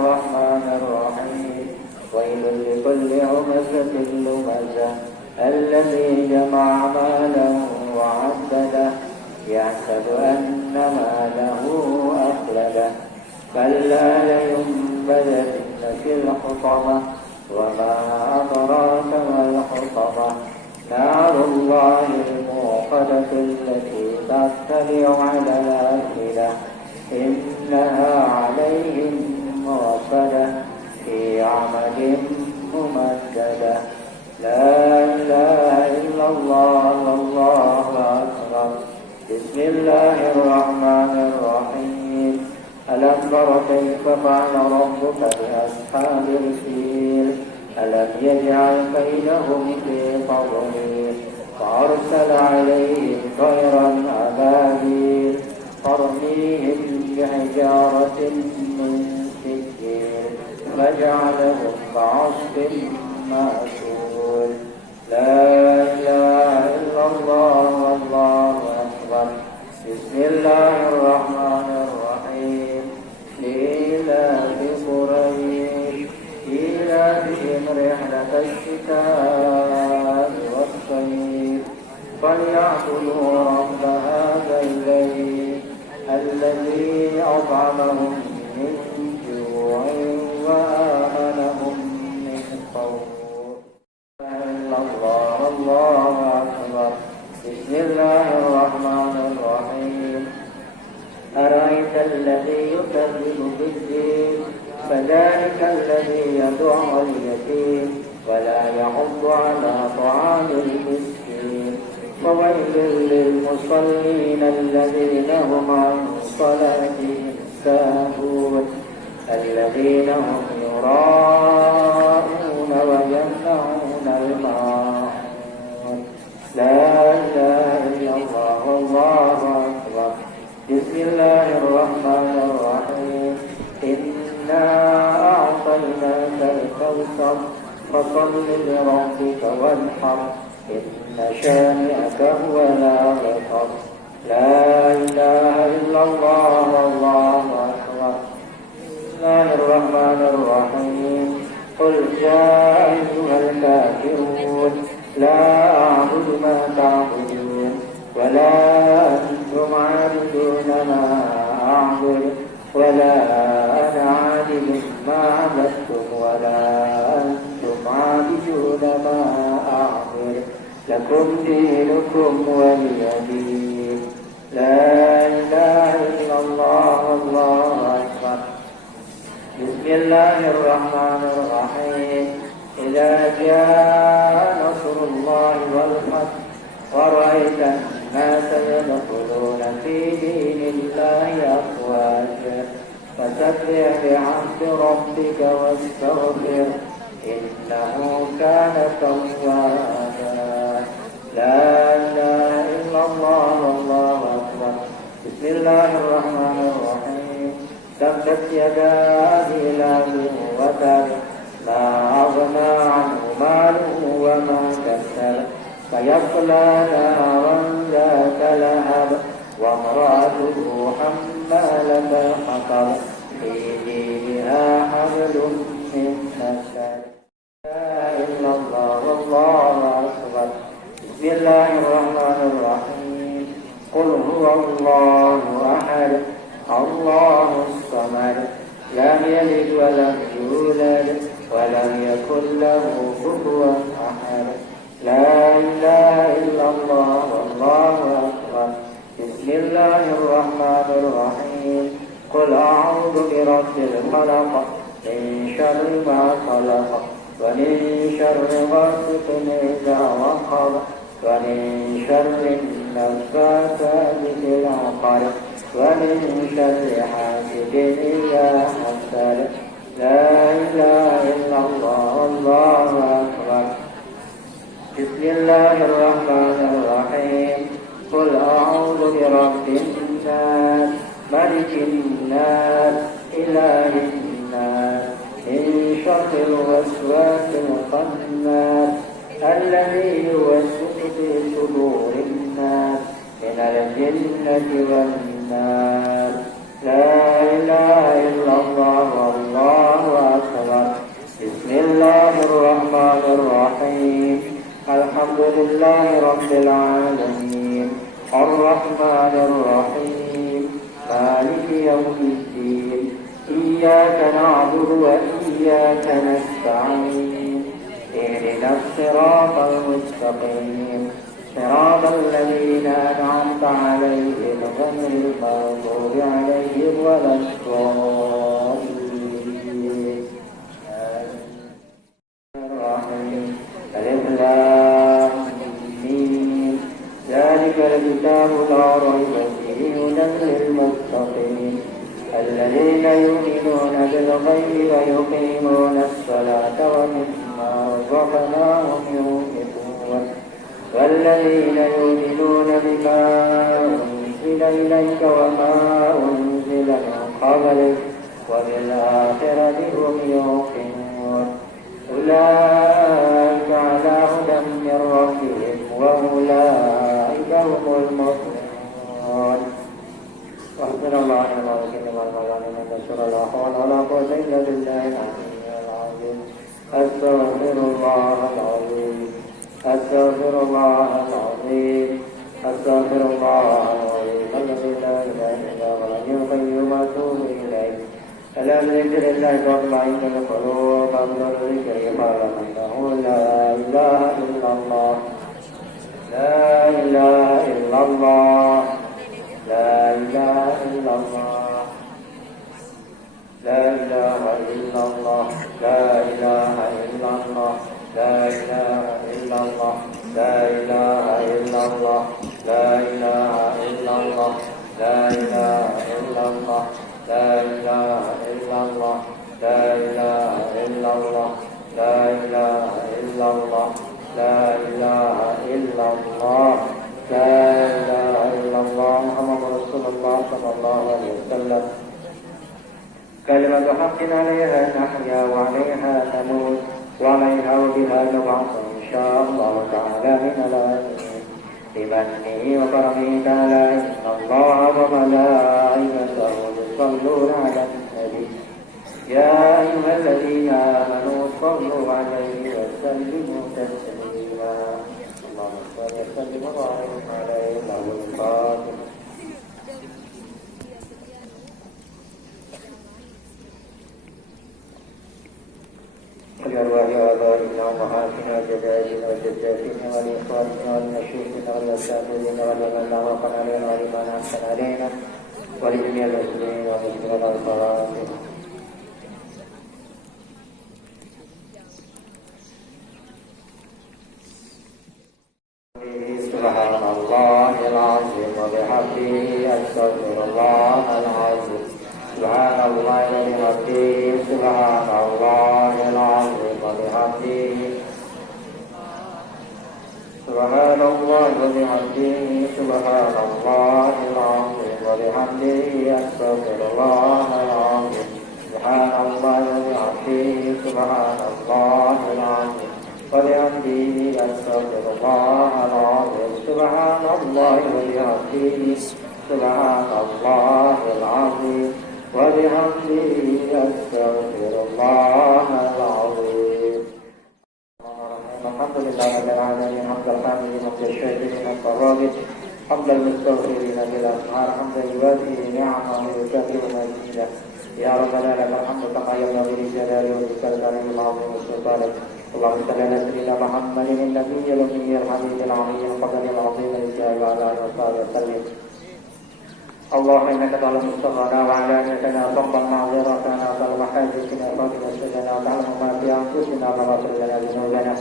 الرحمن الرحيم ويل لكل همزة لمزة الذي جمع ماله وعدده يحسب أن ماله أخلده كلا لينبذن في الحطمة وما أدراك ما الحطمة نار الله الموقدة التي تطلع على الأفئدة إنها عليهم مرصدة في عمد ممددة لا إله إلا الله والله أكبر بسم الله الرحمن الرحيم ألم تر كيف فعل ربك بأصحاب الفيل ألم يجعل كيدهم في تضليل فأرسل عليهم طيرا أبابيل ترميهم بحجارة من سجيل فجعلهم كعصف مأكول لا إله إلا الله والله أكبر بسم الله الرحمن الرحيم لإيلاف قريش إيلافهم رحلة الشتاء والصيف فليعبدوا رب هذا البيت الذي أطعمهم من جوع وآمنهم من خوف الله أكبر بسم الله الرحمن الرحيم أرأيت الذي يكذب بالدين فذلك الذي يدعو اليتيم ولا يحض على طعام المسكين فويل للمصلين الذين هم عن صلاتهم ساهون الذين هم يراءون ويمنعون الماعون لا إله إلا الله والله أكبر بسم الله الرحمن الرحيم إنا أعطيناك الكوثر فصل لربك وانحر إن شانئك هو الأبتر لا إله إلا الله والله أكبر بسم الله الرحمن الرحيم قل يا أيها الكافرون لا أعبد ما تعبدون ولا أنتم عابدون ما أعبد ولا أنا عابد ما عبدتم ولا أنتم عابدون ما أعبد لكم دينكم ولي دين لا إله إلا الله والله أكبر بسم الله الرحمن الرحيم إذا جاء نصر الله والفتح ورأيت الناس يدخلون في دين الله أفواجا فسبح بحمد ربك واستغفر إنه كان توابا لا إله إلا الله والله أكبر بسم الله الرحمن الرحيم تبت يدا أبي لهب وتب ما أغنى عنه ماله وما كسب فيصلى نارا ذات لهب وامرأته حمالة الحطب في جيدها حبل من مسد لا إله إلا الله والله أكبر بسم الله الرحمن الرحيم قل هو الله أحد الله الصمد لم يلد ولم يولد ولم يكن له كفوا أحد لا إله إلا الله والله أكبر بسم الله الرحمن الرحيم قل أعوذ برب الفلق من شر ما خلق ومن شر غاسق إذا وقب ومن شر النفاثات في العقد ومن شر حاسد إذا حسد لا إله إلا الله والله أكبر بسم الله الرحمن الرحيم قل أعوذ برب الناس ملك الناس إله الناس من شر الوسواس الخناس الذي يوسوس في صدور الناس من الجنة والناس لا إله إلا الله والله لله رب العالمين الرحمن الرحيم مالك يوم الدين إياك نعبد وإياك نستعين اهدنا الصراط المستقيم صراط الذين أنعمت عليهم غير المغضوب عليهم ولا الضالين الرحيم ألف لام ميم ذلك الكتاب لا ريب فيه هدى للمتقين الذين يؤمنون بالغيب ويقيمون الصلاة ومما رزقناهم ينفقون والذين يؤمنون بما أنزل إليك وما أنزل من قبلك وبالآخرة هم يوقنون أولئك على هدى من ربهم وأولئك هم المفلحون وحسن الله على العظيم والمظالم نشر الله ولا قوة إلا بالله العلي العظيم أستغفر الله العظيم أستغفر الله العظيم أستغفر الله العظيم الذي لا إله إلا هو الحي القيوم أتوب إليه ألا بذكر الله تطمئن القلوب وبالذكر فاعلم أنه لا إله إلا الله لا إله إلا الله لا إله إلا الله لا إله إلا الله لا إله إلا الله لا إله إلا الله لا إله إلا الله لا إله إلا الله لا إله إلا الله لا إله إلا الله لا إله إلا الله لا إله إلا الله لا إله إلا الله لا إله إلا الله محمد رسول الله صلى الله عليه وسلم كلمة حق عليها نحيا وعليها نموت وعليها وبها نبعث إن شاء الله تعالى من العالمين بمنه وكرمه تعالى إن الله وملائكته يصلون على النبي يا أيها الذين آمنوا صلوا عليه وسلموا تسليما اللهم صل وسلم وبارك عليه له الفاتح ولأرواح آبائنا وأمهاتنا وجداتنا وجداتنا ولإخواننا ولمشيخنا ولأساتذتنا ولمن وقنا علينا ولمن أحسن علينا ولجميع المسلمين والمسلمات الفاتحة سبحان الله العظيم وبحمده أستغفر الله العظيم سبحان الله وبحمده سبحان الله العظيم وبحمده سبحان الله وبحمده سبحان الله العظيم وبحمده أستغفر الله العظيم سبحان الله وبحمده سبحان الله العظيم وبحمده أستغفر الله العظيم سبحان الله وبحمده سبحان الله العظيم وبحمده أستغفر الله العظيم الحمد لله رب العالمين حمد الحامدين حمد الشاكرين حمد الراغبين حمد المستغفرين بالأسحار حمدا يوافي نعمه ويكافئ مزيدا يا ربنا لك الحمد كما ينبغي لجلاله وجلاله العظيم وسلطانه اللهم صل على سيدنا محمد النبي الأمي الحبيب العظيم القدر العظيم الجاه وعلى آله وصحبه وسلم اللهم إنك تعلم مستقرنا وعلانيتنا فاقبل معذرتنا وتعلم حاجتنا وفاطمة سجنا وتعلم ما في أنفسنا وغفر لنا ذنوبنا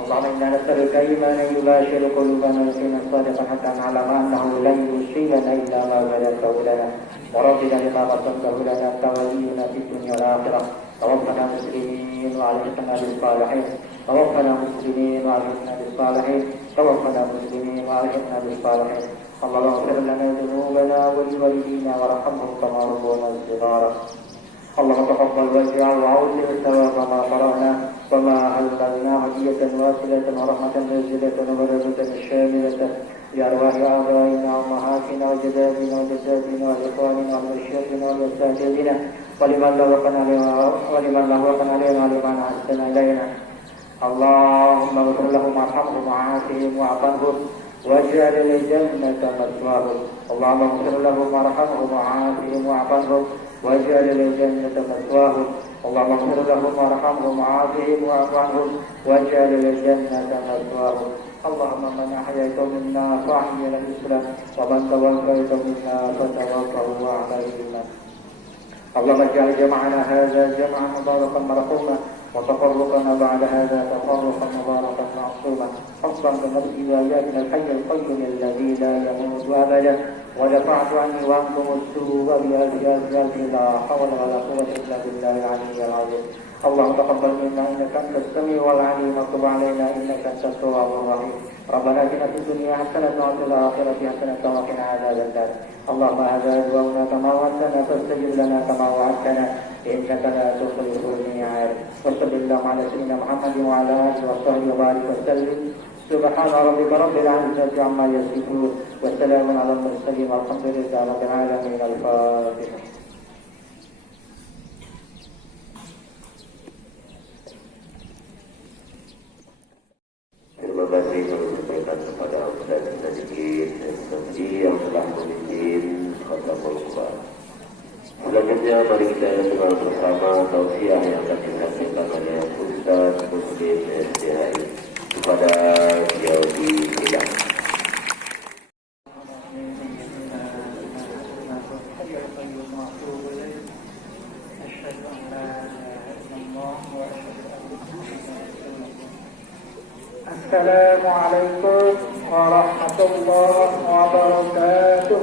اللهم إنا نسألك إيمانا يباشر قلوبنا يقينا صادقا حتى نعلم أنه لن يصيبنا إلا ما بدأته لنا وربنا لما قسمته لنا أنت ولينا في الدنيا والآخرة توفنا مسلمين وعليقنا بالصالحين توفنا مسلمين وعليقنا بالصالحين توفنا مسلمين وعليقنا بالصالحين اللهم اغفر لنا ذنوبنا ولوالدينا وارحمهم كما ربونا صغارا اللهم تقبل واجعل وعوذ بالثواب ما قرانا وما علمنا هدية واصلة ورحمة نازلة وبركة شاملة لأرواح آبائنا وأمهاتنا وجداتنا وجداتنا وإخواننا ومشايخنا وأساتذتنا ولمن لوقنا علينا ولمن أحسن إلينا اللهم اللهم اغفر لهم وارحمهم وعافهم واعف عنهم واجعل الجنة مثواهم. اللهم اغفر لهم وارحمهم وعافهم واعف عنهم واجعل الجنة مثواهم. اللهم اغفر لهم وارحمهم وعافهم واعف عنهم واجعل الجنة مثواهم. اللهم من أحييت منا فأحي على الإسلام ومن توفيت منا فتوفه على الإيمان. اللهم اجعل جمعنا هذا جمعا مباركا مرحوما وتفرقنا بعد هذا تفرقا مباركا معصوما. حفظا بنفسي وإياكم الحي القيوم الذي لا يموت أبدا ودفعت عني وعنكم السوء بأسياد لا حول ولا قوة إلا بالله العلي العظيم. اللهم تقبل منا إنك أنت السميع العليم وتب علينا إنك أنت التواب الرحيم. ربنا آتنا في الدنيا حسنة وفي الآخرة حسنة وقنا عذاب النار. اللهم هذا دعاؤنا كما وعدتنا فاستجب لنا كما وعدتنا إنك لا تخلف الميعاد. وصل اللهم على سيدنا محمد وعلى آله وصحبه وبارك وسلم. سبحان ربك رب العزة عما يصفون وسلام على المرسلين والحمد لله رب العالمين. الفاتحة. Terima kasih kami sampaikan kepada Ustaz Najib dan Ustaz yang telah memimpin khutbah Jumat. Selanjutnya mari kita dengar bersama tausiah yang akan disampaikan oleh Ustaz Muslim SDHI kepada beliau di sidang. Assalamualaikum warahmatullahi wabarakatuh.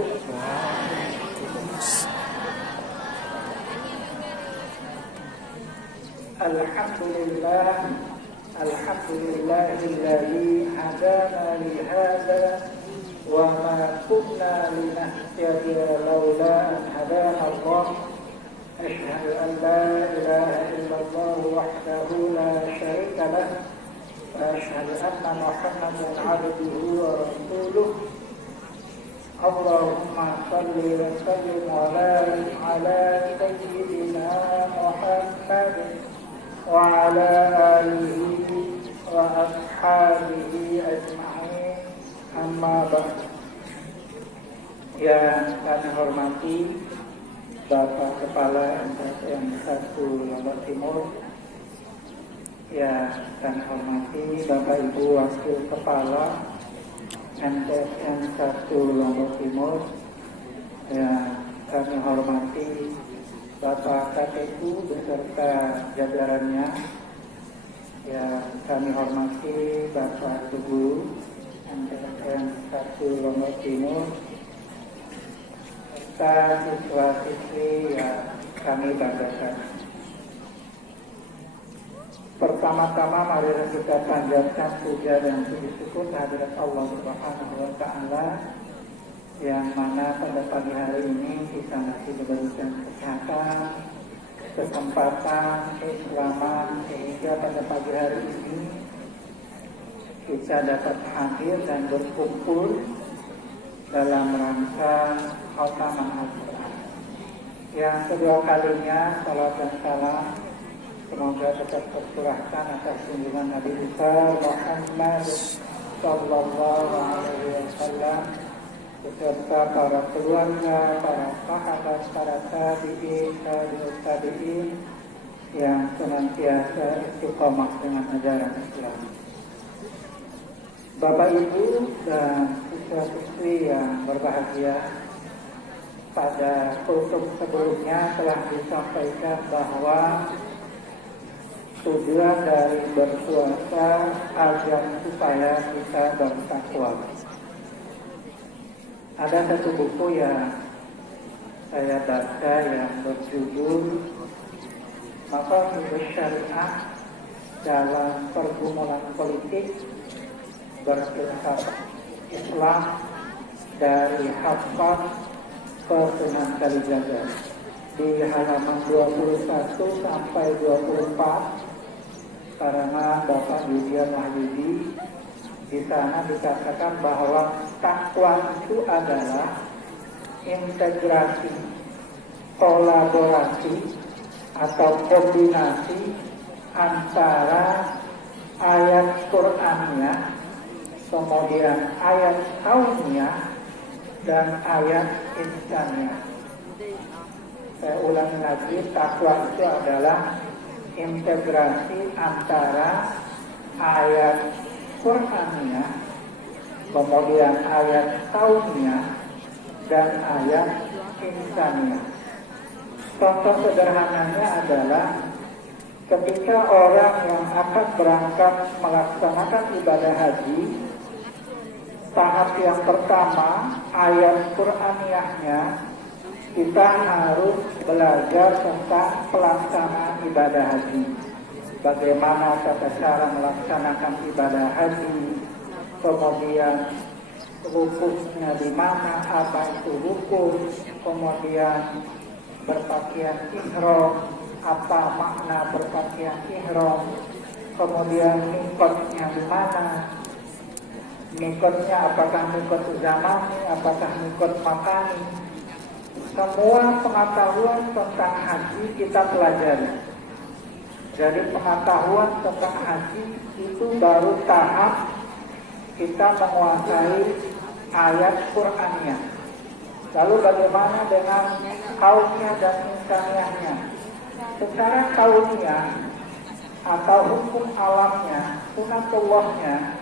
Alhamdulillahilladzi hadana li hadza wa ma kunna linahtadiya laula an hadana Allah. Asyhadu an la ilaha illallah wahdahu la syarika lah. وأشهد أن محمدا عبده ورسوله. اللهم صل وسلم على سيدنا محمد وعلى آله وأصحابه أجمعين. أما بعد. Yang kami hormati Bapak Kepala MTSN 1 Lombok Timur, yang kami hormati Bapak Ibu Wakil Kepala MTSN 1 Lombok Timur, yang kami hormati Bapak KTU beserta jajarannya, yang kami hormati Bapak Guru MTSN 1 Lombok Timur, serta siswa-siswi yang kami banggakan. Pertama-tama mari kita panjatkan puja dan puji syukur kehadirat Allah Subhanahu wa Ta'ala, yang mana pada pagi hari ini kita masih diberikan kesehatan, kesempatan, keislaman, sehingga pada pagi hari ini kita dapat hadir dan berkumpul dalam rangka khataman Al-Quran. Yang kedua kalinya, salat dan salam semoga tetap tercurahkan atas junjungan Nabi besar Muhammad Sallallahu Alaihi Wasallam beserta para keluarga, para sahabat, para tabi'in yang senantiasa istiqomah dengan ajaran Islam. Bapak Ibu dan siswa-siswi yang berbahagia, pada kultum sebelumnya telah disampaikan bahwa tujuan dari berpuasa agar supaya kita bertakwa. Ada satu buku yang saya baca yang berjudul Maqasid Syariah dalam Pergumulan Politik Berfilsafat Islam, dari Hafsah ke Sunan Kalijaga, di halaman 21 sampai 24. Karena Bapak Yudian Wahyudi di sana dikatakan bahwa takwa itu adalah integrasi, kolaborasi atau kombinasi antara ayat Qur'aniyah, kemudian ayat kauniyah, dan ayat insaniyah. Saya ulangi lagi, takwa itu adalah integrasi antara ayat Qur'aniyah, kemudian ayat kauniyah, dan ayat insaniyah. Contoh sederhananya adalah ketika orang yang akan berangkat melaksanakan ibadah haji, tahap yang pertama, ayat Qur'aniyahnya, kita harus belajar tentang pelaksanaan ibadah haji. Bagaimana tata cara melaksanakan ibadah haji, kemudian rukunnya di mana, apa itu rukun, kemudian berpakaian ihram, apa makna berpakaian ihram, kemudian mikotnya di mana, mikotnya apakah mikot zamani, apakah mikot makani. Semua pengetahuan tentang haji kita pelajari. Jadi pengetahuan tentang haji itu baru tahap kita menguasai ayat Qur'aniyah. Lalu bagaimana dengan kauniyah dan insaniyahnya? Secara kauniyah atau hukum alamnya, sunatullahnya,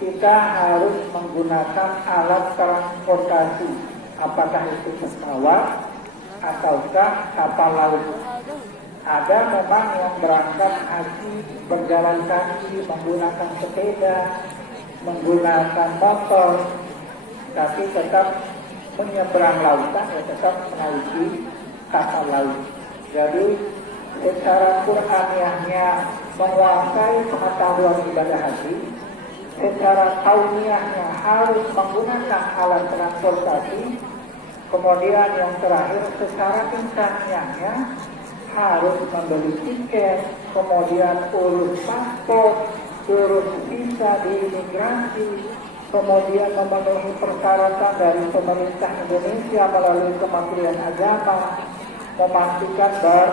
kita harus menggunakan alat transportasi, apakah itu pesawat ataukah kapal laut. Ada memang yang berangkat haji berjalan kaki, menggunakan sepeda, menggunakan motor, tapi tetap menyeberang lautan, ya tetap menaiki kapal laut. Jadi secara Qur'aniyahnya menguasai pengetahuan ibadah haji, secara kauniyahnya harus menggunakan alat transportasi, kemudian yang terakhir secara insaniyahnya harus membeli tiket, kemudian urus paspor, urus visa di imigrasi, kemudian memenuhi persyaratan dari pemerintah Indonesia melalui Kementerian Agama, memastikan bahwa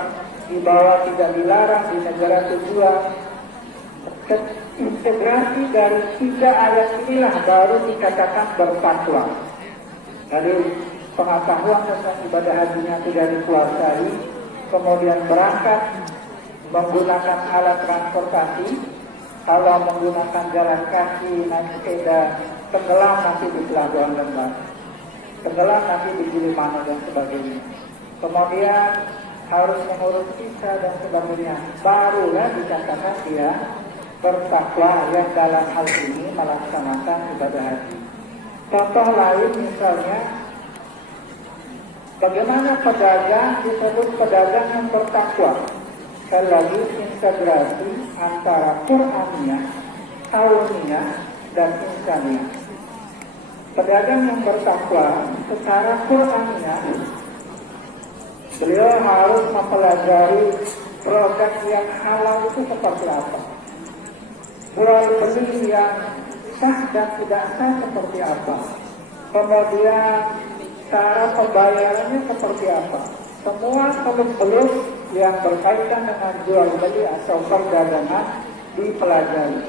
dibawa tidak dilarang di negara tujuan. Integrasi dari 3 ayat inilah baru dikatakan bertakwa. Jadi pengetahuan tentang ibadah hajinya sudah dikuasai, kemudian berangkat menggunakan alat transportasi. Kalau menggunakan jalan kaki, naik sepeda, tenggelam nanti di Pelabuhan Lembang, tenggelam nanti di Gilimanuk dan sebagainya. Kemudian harus mengurus visa dan sebagainya. Barulah dikatakan dia bertakwa yang dalam hal ini melaksanakan ibadah haji. Contoh lain misalnya, bagaimana pedagang disebut pedagang yang bertakwa. Sekali lagi integrasi antara Qur'aniyah, kauniyah, dan insaniyah. Pedagang yang bertakwa secara Qur'aniyah, beliau harus mempelajari produk yang halal itu seperti apa, jual beli yang sah dan tidak sah seperti apa, kemudian cara pembayarannya seperti apa. Semua belum yang berkaitan dengan jual beli atau perdagangan dipelajari.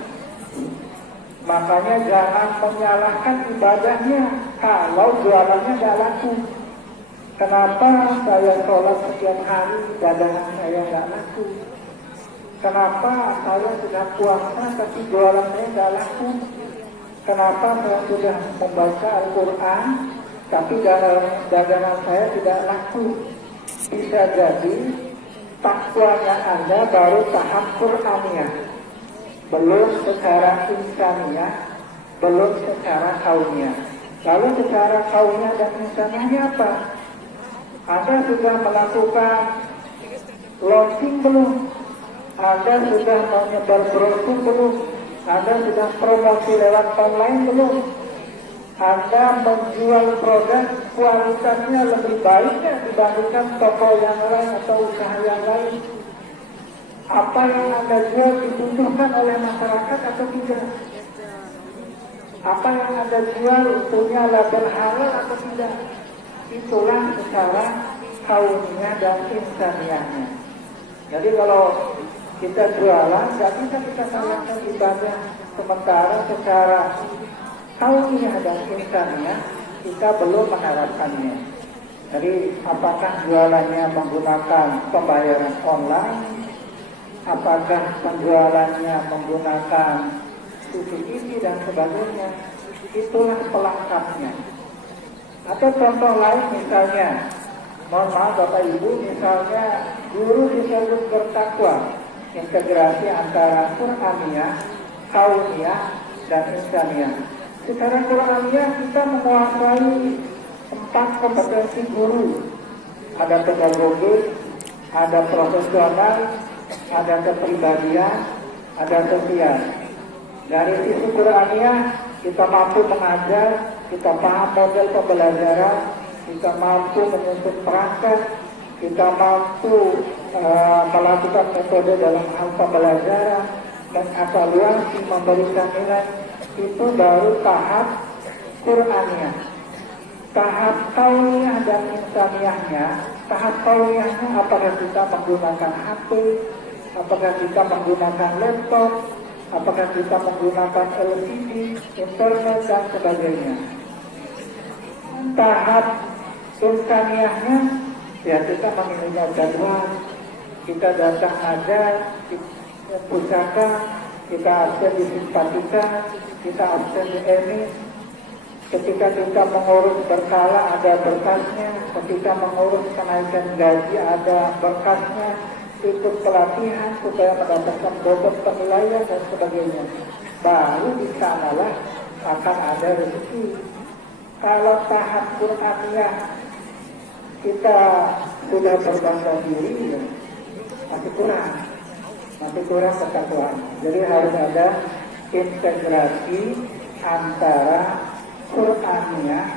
Makanya jangan menyalahkan ibadahnya kalau jualannya tidak laku. Kenapa saya sholat setiap hari, dagangan saya tidak laku? Kenapa saya sudah puasa tapi jualan saya tidak laku? Kenapa saya sudah membaca Al-Quran tapi dagangan saya tidak laku? Bisa jadi takwanya Anda baru tahap Qur'aniyah, belum secara insaniyah, belum secara kauniyah. Lalu secara kauniyah dan insaniyahnya apa? Anda sudah melakukan launching belum? Anda sudah menyebar brosur belum? Anda sudah promosi lewat online belum? Anda menjual produk kualitasnya lebih baik dibandingkan toko yang lain atau usaha yang lain. Apa yang Anda jual dibutuhkan oleh masyarakat atau tidak? Apa yang Anda jual punya label halal atau tidak? Itulah secara kauniyah dan insaniyahnya. Jadi kalau kita jualan, nggak bisa kita salahkan ibadah. Sementara secara kauniyah dan insaniah kita belum menerapkannya. Jadi apakah jualannya menggunakan pembayaran online, apakah penjualannya menggunakan CCTV dan sebagainya, itulah pelengkapnya. Atau contoh lain misalnya, mohon maaf Bapak Ibu, misalnya guru disebut bertakwa, integrasi antara Qur'aniyah, kauniyah, dan insaniah. Secara Qur'aniyah kita menguasai 4 kompetensi guru. Ada pedagogik, ada profesional, ada kepribadian, ada sosial. Dari sisi Qur'aniyah kita mampu mengajar, kita paham model pembelajaran, kita mampu menyusun perangkat, kita mampu melakukan metode dalam hal pembelajaran, dan evaluasi memberikan nilai. Itu baru tahap Qur'aniyah. Tahap kauniyah dan insaniahnya, tahap kauniyahnya apakah kita menggunakan HP, apakah kita menggunakan laptop, apakah kita menggunakan LCD, internet, dan sebagainya. Tahap insaniahnya, ya kita memilihnya jadwal, kita datang aja, pusaka, kita absen di simpatika, kita absen di emis. Ketika kita mengurus berkala ada berkasnya, ketika mengurus kenaikan gaji ada berkasnya, ikut pelatihan supaya mendapatkan bobot penilaian dan sebagainya. Baru di sanalah akan ada rezeki. Kalau tahap Qur'aniyah kita sudah berbangga diri, ya, masih kurang ketakwaan. Jadi harus ada integrasi antara Qur'aniyah,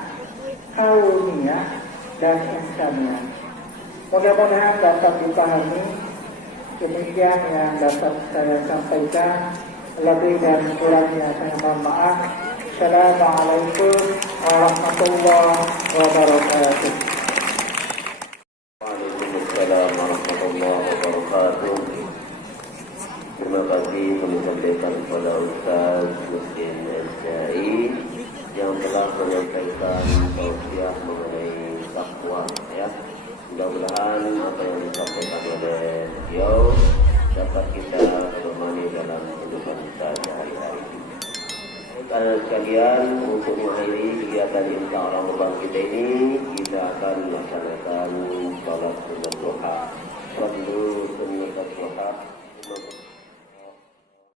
kauniyah, dan insaniah. Mudah-mudahan dapat dipahami. Demikian yang dapat saya sampaikan. Lebih dan kurangnya saya mohon maaf. Assalamualaikum warahmatullahi wabarakatuh. Waalaikumsalam warahmatullahi wabarakatuh. Terima kasih kami sampaikan kepada Ustaz Muslim SCI yang telah menyampaikan tausiah mengenai takwa, ya. Mudah-mudahan apa yang disampaikan oleh beliau dapat kita pedomani dalam kehidupan kita sehari-hari. Karena sekalian, untuk mengakhiri kegiatan Insya Allah Ramadan kita ini, kita akan melaksanakan salat sunnah duha. Sallu sunnah duha.